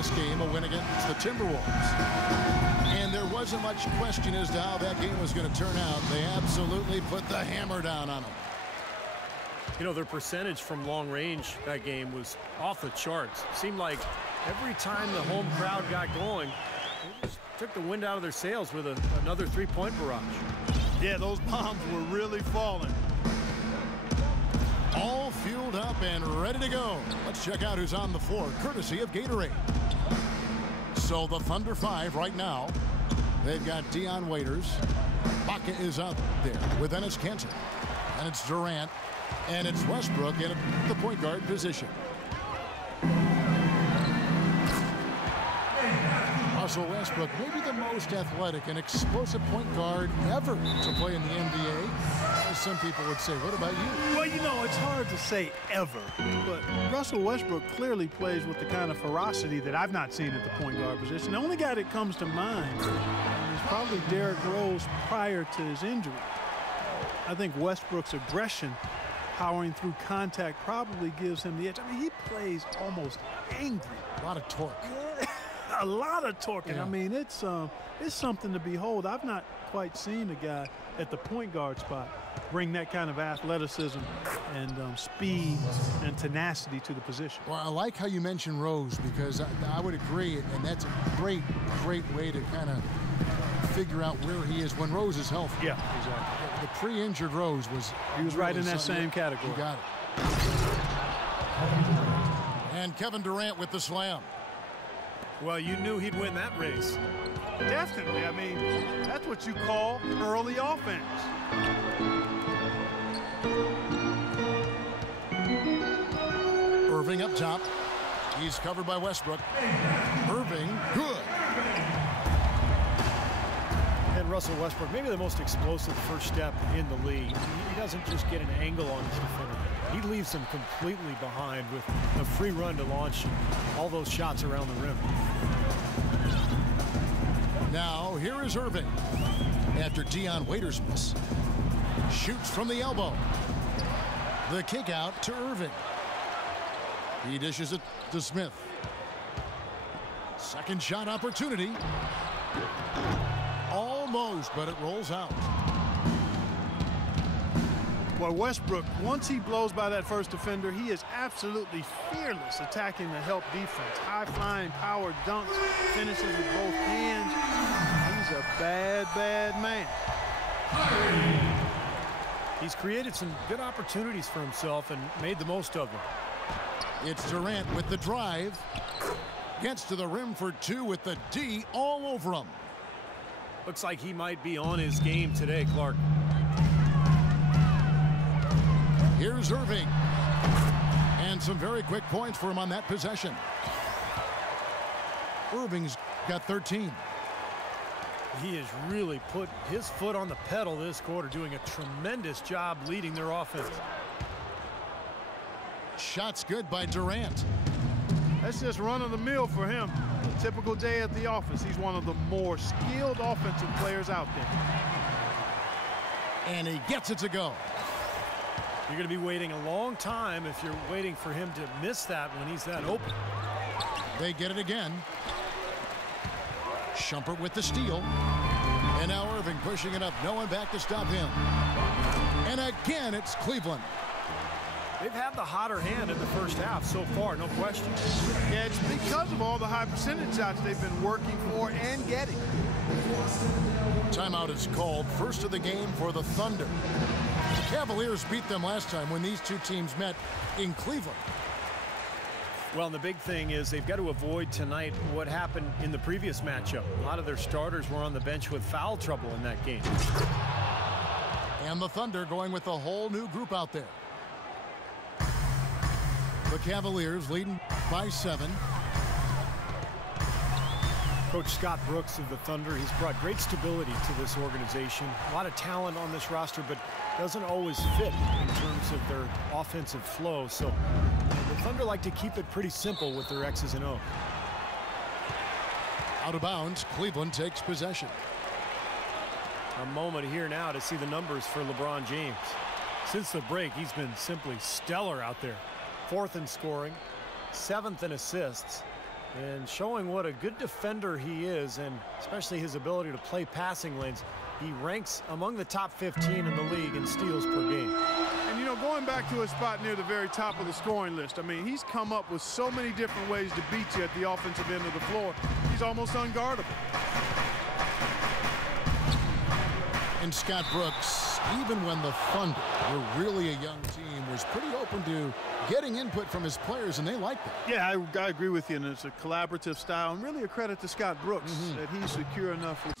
last game, a win against the Timberwolves. And there wasn't much question as to how that game was going to turn out. They absolutely put the hammer down on them. You know, their percentage from long range that game was off the charts. It seemed like every time the home crowd got going, they just took the wind out of their sails with another three-point barrage. Yeah, those bombs were really falling. All fueled up and ready to go. Let's check out who's on the floor, courtesy of Gatorade. So the Thunder 5 right now. They've got Dion Waiters. Baca is out there with Enes Kanter. And it's Durant. And it's Westbrook in the point guard position. Russell Westbrook, maybe the most athletic and explosive point guard ever to play in the NBA. As some people would say. What about you? Well, you know, it's hard to say ever, but Russell Westbrook clearly plays with the kind of ferocity that I've not seen at the point guard position. The only guy that comes to mind is probably Derrick Rose prior to his injury. I think Westbrook's aggression, powering through contact, probably gives him the edge. I mean, he plays almost angry. A lot of torque. A lot of torque. Yeah. I mean, it's something to behold. I've not quite seen a guy at the point guard spot bring that kind of athleticism and speed and tenacity to the position. Well, I like how you mentioned Rose, because I would agree, and that's a great way to kind of figure out where he is when Rose is healthy. Yeah, exactly. The pre-injured Rose was... He was right in that same category. You got it. And Kevin Durant with the slam. Well, you knew he'd win that race. Definitely. I mean, that's what you call early offense. Irving up top. He's covered by Westbrook. Irving, good. And Russell Westbrook, maybe the most explosive first step in the league. He doesn't just get an angle on his defender. He leaves them completely behind with a free run to launch all those shots around the rim. Now, here is Irving. After Dion Waiters' miss. Shoots from the elbow. The kick out to Irving. He dishes it to Smith. Second shot opportunity. Almost, but it rolls out. Well, Westbrook, once he blows by that first defender, he is absolutely fearless attacking the help defense. High-flying power dunks, finishes with both hands. He's a bad, bad man. He's created some good opportunities for himself and made the most of them. It's Durant with the drive. Gets to the rim for two with the D all over him. Looks like he might be on his game today, Clark. Here's Irving. And some very quick points for him on that possession. Irving's got 13. He has really put his foot on the pedal this quarter, doing a tremendous job leading their offense. Shots good by Durant. That's just run-of-the-mill for him. A typical day at the office. He's one of the more skilled offensive players out there. And he gets it to go. You're going to be waiting a long time if you're waiting for him to miss that when he's that open. They get it again. Shumpert with the steal. And now Irving pushing it up. No one back to stop him. And again, it's Cleveland. They've had the hotter hand in the first half so far, no question. Yeah, it's because of all the high percentage shots they've been working for and getting. Timeout is called. First of the game for the Thunder. The Cavaliers beat them last time when these two teams met in Cleveland. Well, and the big thing is they've got to avoid tonight what happened in the previous matchup. A lot of their starters were on the bench with foul trouble in that game. And the Thunder going with a whole new group out there. The Cavaliers leading by 7. Coach Scott Brooks of the Thunder, he's brought great stability to this organization. A lot of talent on this roster, but doesn't always fit in terms of their offensive flow. So the Thunder like to keep it pretty simple with their X's and O's. Out of bounds, Cleveland takes possession. A moment here now to see the numbers for LeBron James. Since the break, he's been simply stellar out there. 4th in scoring, 7th in assists, And showing what a good defender he is, and especially his ability to play passing lanes. He ranks among the top 15 in the league in steals per game. And, you know, going back to his spot near the very top of the scoring list, I mean, he's come up with so many different ways to beat you at the offensive end of the floor. He's almost unguardable. And Scott Brooks, even when the Thunder were really a young team, was pretty open to getting input from his players, and they liked it. Yeah, I agree with you, and it's a collaborative style, and really a credit to Scott Brooks that he's secure enough with